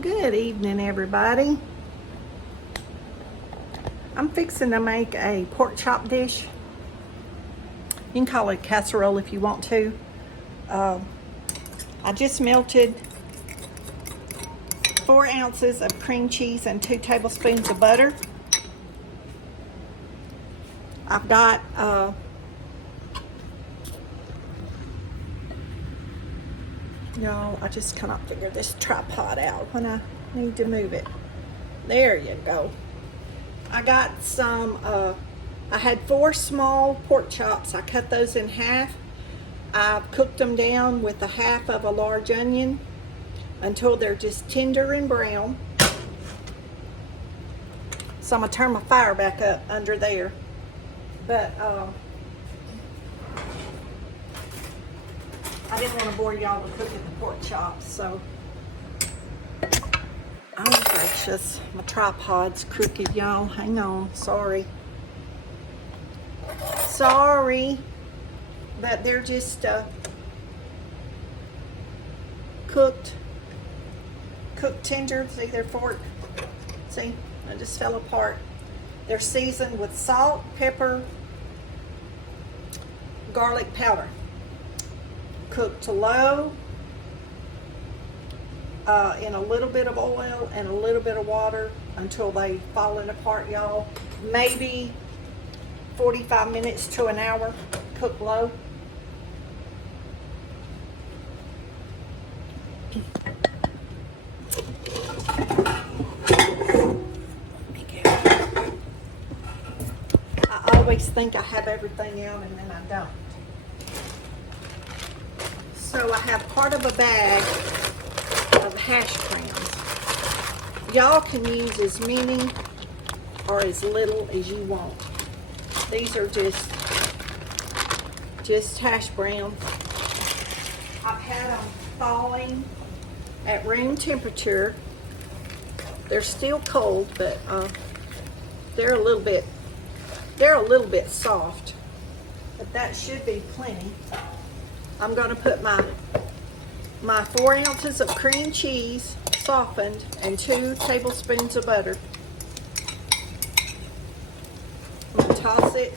Good evening, everybody. I'm fixing to make a pork chop dish. You can call it casserole if you want to. I just melted 4 ounces of cream cheese and 2 tablespoons of butter. I've got y'all, I just cannot figure this tripod out when I need to move it. There you go. I got some, I had 4 small pork chops. I cut those in half. I've cooked them down with a half of a large onion until they're just tender and brown. So I'm gonna turn my fire back up under there. But I didn't want to bore y'all with cooking the pork chops, so. Oh gracious, my tripod's crooked, y'all. Hang on, sorry. Sorry, but they're just cooked tender. See their fork? See, it just fell apart. They're seasoned with salt, pepper, garlic powder. Cooked to low in a little bit of oil and a little bit of water until they falling apart, y'all. Maybe 45 minutes to an hour. Cook low. I always think I have everything out and then I don't. So I have part of a bag of hash browns. Y'all can use as many or as little as you want. These are just hash browns. I've had them thawing at room temperature. They're still cold, but they're a little bit soft, but that should be plenty. I'm going to put my 4 ounces of cream cheese softened and 2 tablespoons of butter. I'm going to toss it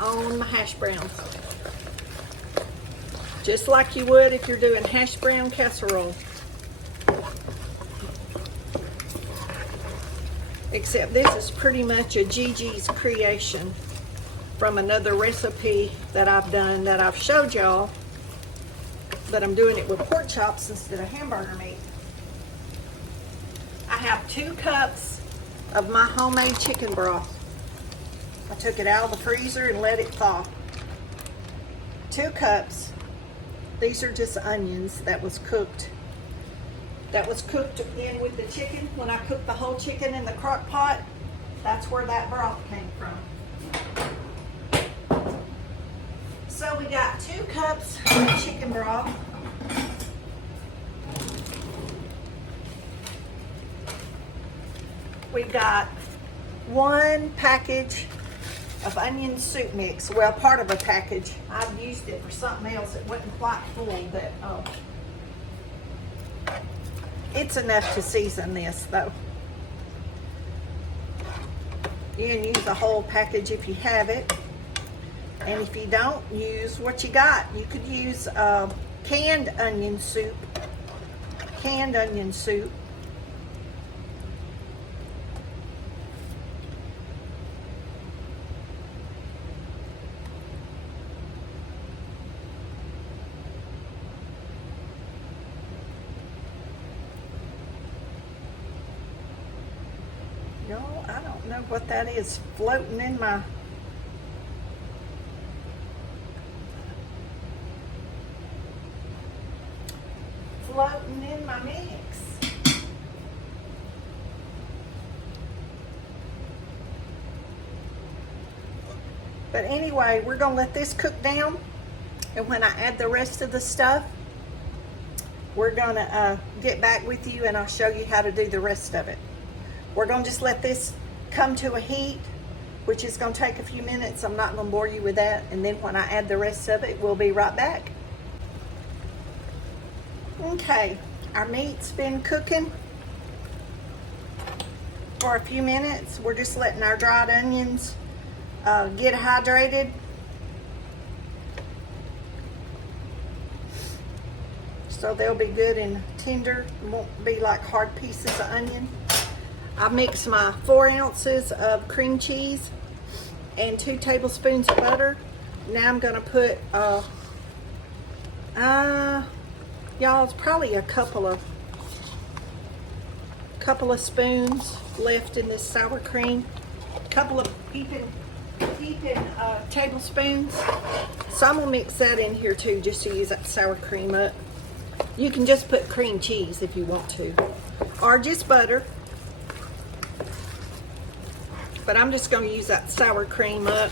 on my hash browns, just like you would if you're doing hash brown casserole. Except this is pretty much a Gigi's creation from another recipe that I've done that I've showed y'all, but I'm doing it with pork chops instead of hamburger meat. I have 2 cups of my homemade chicken broth. I took it out of the freezer and let it thaw. 2 cups. These are just onions that was cooked. That was cooked in with the chicken. When I cooked the whole chicken in the crock pot, that's where that broth came from. So we got 2 cups of chicken broth. We've got 1 package of onion soup mix. Well, part of a package. I've used it for something else. It wasn't quite full, but it's enough to season this though. You can use the whole package if you have it. And if you don't, use what you got. You could use canned onion soup. Canned onion soup. Y'all, I don't know what that is floating in my mix. But anyway, we're gonna let this cook down, and when I add the rest of the stuff, we're gonna get back with you and I'll show you how to do the rest of it. We're gonna just let this come to a heat, which is gonna take a few minutes. I'm not gonna bore you with that. And then when I add the rest of it, we'll be right back. Okay, Our meat's been cooking for a few minutes. We're just letting our dried onions get hydrated. So they'll be good and tender. Won't be like hard pieces of onion. I mix my 4 ounces of cream cheese and 2 tablespoons of butter. Now I'm gonna put, y'all, it's probably a couple of spoons left in this sour cream. A couple of heaping tablespoons. So I'm gonna mix that in here too, just to use that sour cream up. You can just put cream cheese if you want to, or just butter. But I'm just going to use that sour cream up.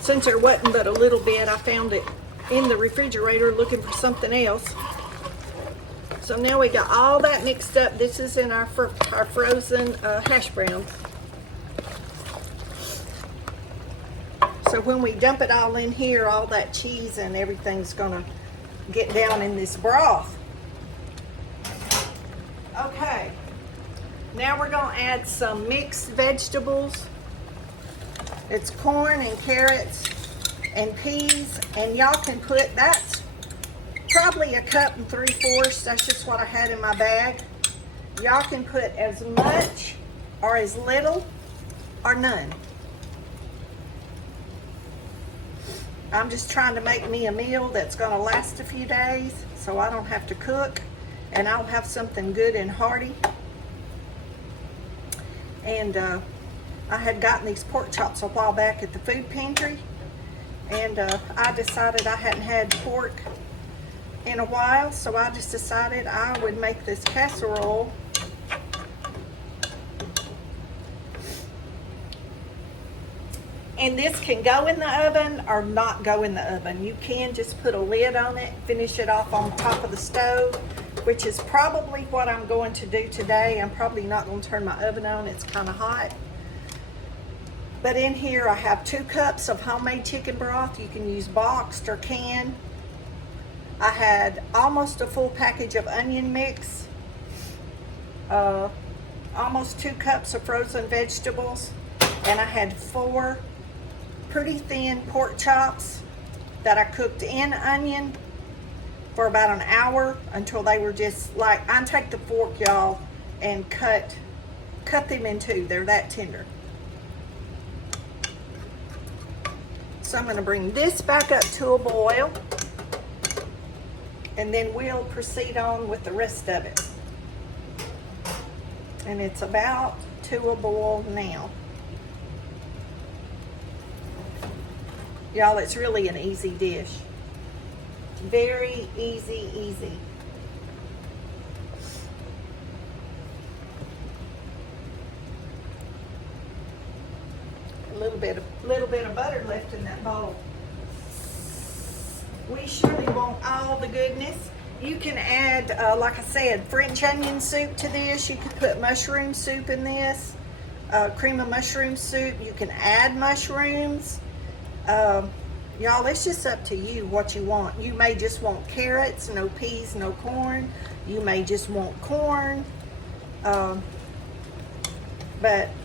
Since there wasn't but a little bit, I found it in the refrigerator looking for something else. So now we got all that mixed up. This is in our frozen hash browns. So when we dump it all in here, all that cheese and everything's going to get down in this broth. Okay. Now we're going to add some mixed vegetables. It's corn and carrots and peas, and y'all can put, that's probably a cup and 3/4. That's just what I had in my bag. Y'all can put as much or as little or none. I'm just trying to make me a meal that's going to last a few days so I don't have to cook, and I'll have something good and hearty. And I had gotten these pork chops a while back at the food pantry, and I decided I hadn't had pork in a while, so I just decided I would make this casserole. And this can go in the oven or not go in the oven. You can just put a lid on it, finish it off on top of the stove, which is probably what I'm going to do today. I'm probably not going to turn my oven on. It's kind of hot. But in here I have 2 cups of homemade chicken broth. You can use boxed or canned. I had almost a full package of onion mix. Almost 2 cups of frozen vegetables. And I had 4 pretty thin pork chops that I cooked in onion for about an hour until they were just like, I take the fork, y'all, and cut them in 2. They're that tender. So I'm going to bring this back up to a boil, and then we'll proceed on with the rest of it. And it's about to a boil now. Y'all, it's really an easy dish. Very easy. A little bit of butter left in that bowl. We surely want all the goodness. You can add, like I said, French onion soup to this. You could put mushroom soup in this, cream of mushroom soup. You can add mushrooms. Y'all, it's just up to you what you want. You may just want carrots, no peas, no corn. You may just want corn. But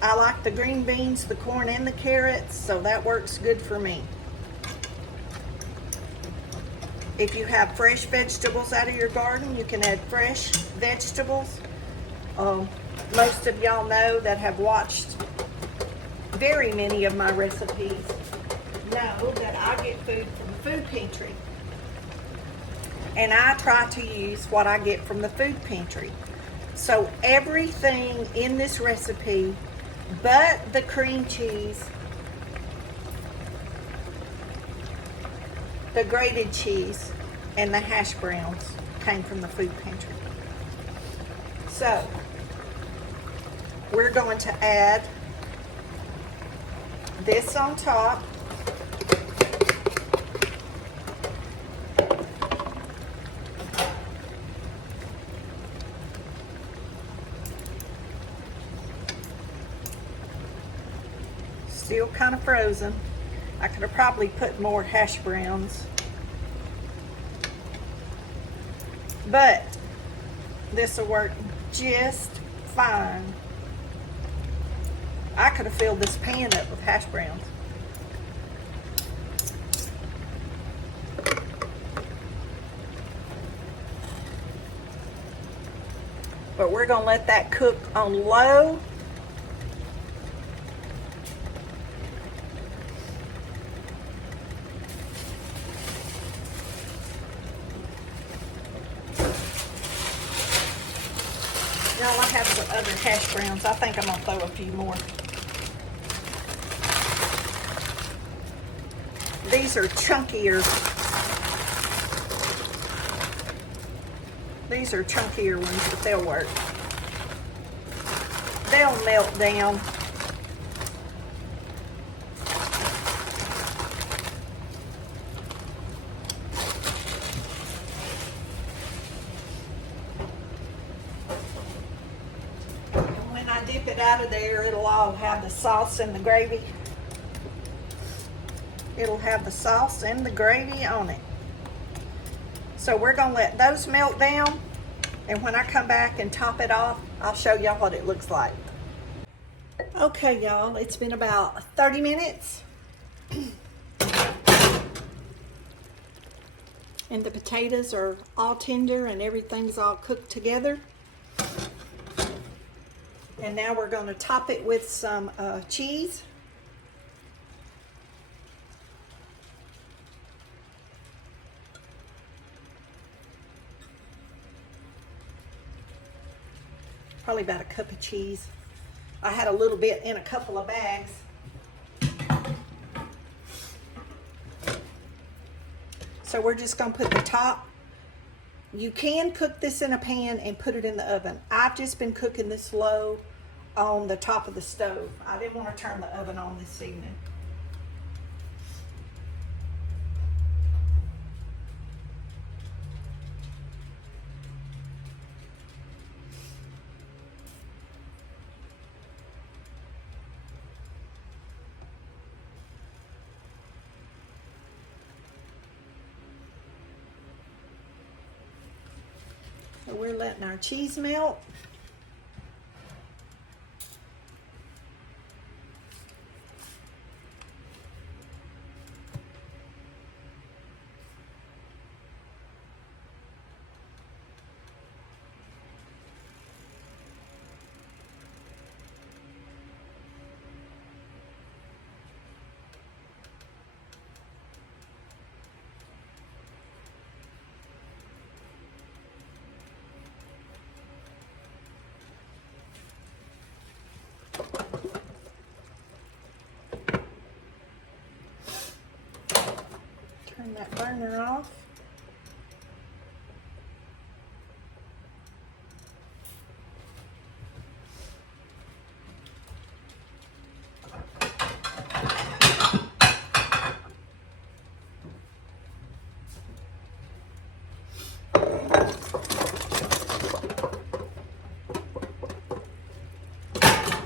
I like the green beans, the corn, and the carrots, so that works good for me. If you have fresh vegetables out of your garden, you can add fresh vegetables. Most of y'all know that have watched very many of my recipes know that I get food from the food pantry. And I try to use what I get from the food pantry. So everything in this recipe but the cream cheese, the grated cheese, and the hash browns came from the food pantry. So we're going to add this on top. Still kind of frozen. I could have probably put more hash browns. But This will work just fine. I could have filled this pan up with hash browns. But we're gonna let that cook on low. Y'all, I have some other hash browns. I think I'm gonna throw a few more. These are chunkier. These are chunkier ones, but they'll work. They'll melt down. And when I dip it out of there, it'll all have the sauce and the gravy. It'll have the sauce and the gravy on it. So we're gonna let those melt down, and when I come back and top it off, I'll show y'all what it looks like. Okay, y'all, it's been about 30 minutes. And the potatoes are all tender and everything's all cooked together. And now we're gonna top it with some cheese. Probably about a cup of cheese. I had a little bit in a couple of bags. So we're just gonna put the top. You can cook this in a pan and put it in the oven. I've just been cooking this low on the top of the stove. I didn't want to turn the oven on this evening. So we're letting our cheese melt. Turn that burner off.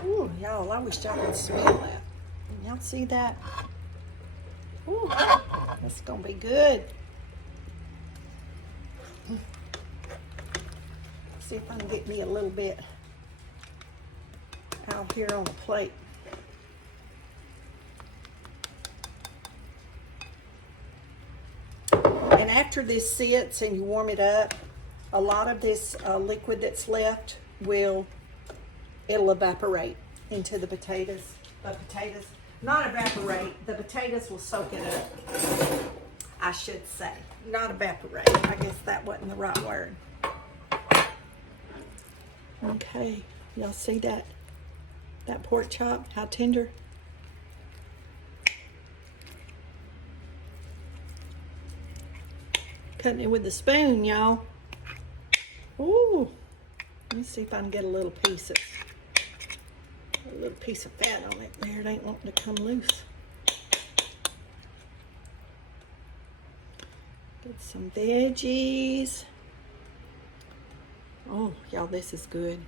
Ooh, y'all, I wish y'all could smell that. Y'all see that? Ooh, that's gonna be good. See if I can get me a little bit out here on the plate. And after this sits and you warm it up, a lot of this liquid that's left it'll evaporate into the potatoes. Not evaporate, the potatoes will soak it up, I should say. Not evaporate, I guess that wasn't the right word. Okay, y'all see that pork chop, how tender? Cutting it with a spoon, y'all. Ooh, let me see if I can get a little piece of fat on it there. It ain't wanting to come loose. Get some veggies. Oh, y'all, this is good.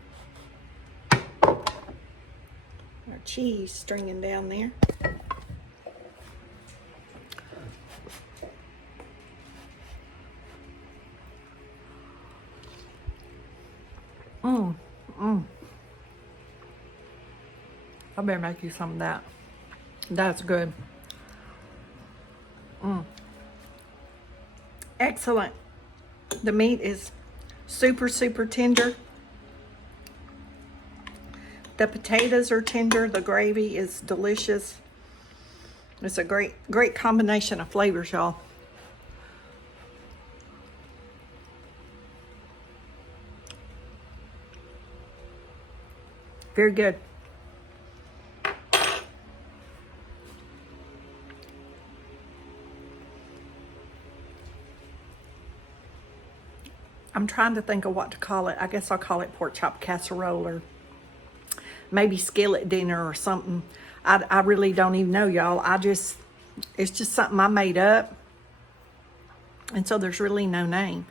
Our cheese stringing down there. I better make you some of that. That's good. Excellent. The meat is super, super tender. The potatoes are tender. The gravy is delicious. It's a great, great combination of flavors, y'all. Very good. I'm trying to think of what to call it. I guess I'll call it pork chop casserole or maybe skillet dinner or something. I really don't even know, y'all. It's just something I made up. And so there's really no name.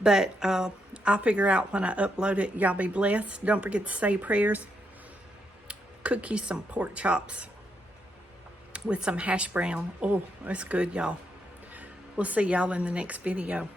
But I'll figure out when I upload it. Y'all be blessed. Don't forget to say prayers. Cook you some pork chops with some hash brown. Oh, that's good, y'all. We'll see y'all in the next video.